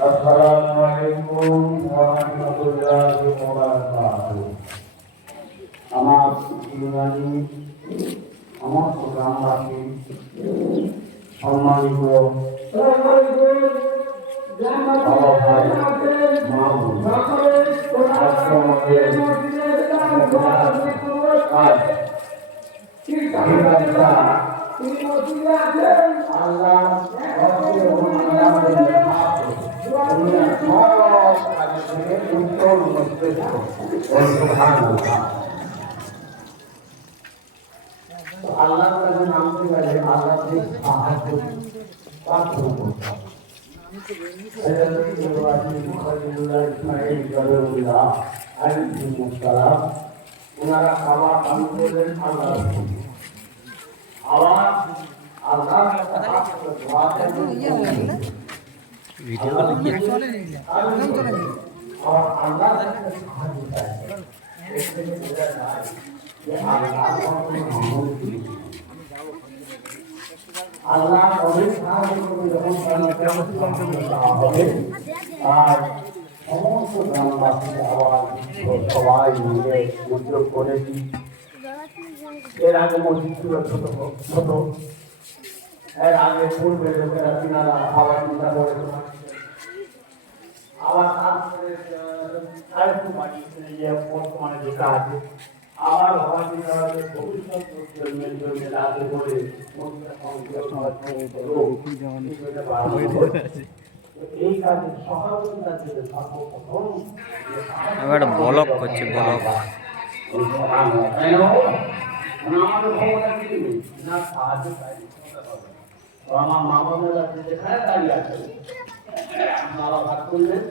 Assalamualaikum warahmatullahi wabarakatuh. Amat Yunani, amat Programmati, সম্মানিত আল্লাহ কাছে নামতে গেলে আল্লাহ সাহায্য পাত্র করতাম। ওনারা খাবার দান করলেন আল্লাহ আবার আল্লাহ আল্লাহ অনেক সাহায্য করে যখন আর সমস্ত গ্রামবাসী আবার সবাই মিলে উদ্যোগ করেছি। এর আগে মসজিদ ছিল ছোট ছোট, এর আগে পূর্বে লোকেরা কিনারা খাবার চিন্তা করে আবার তারপরে আরেকটু বাড়িয়েছেন যে বর্তমানে যেটা আছে আবার হওয়া চিন্তা হবে ভবিষ্যৎ প্রজন্মের জন্য যাতে করে এই কাজে সহযোগিতা দিতে সর্বপ্রথম এবার ব্লক করছে ব্লক আমাদের ক্ষমতা কিছু নেই না সাহায্য চাই আমার মা বাবারা যেখানে দাঁড়িয়ে আছে বাবা ভাগ করলেন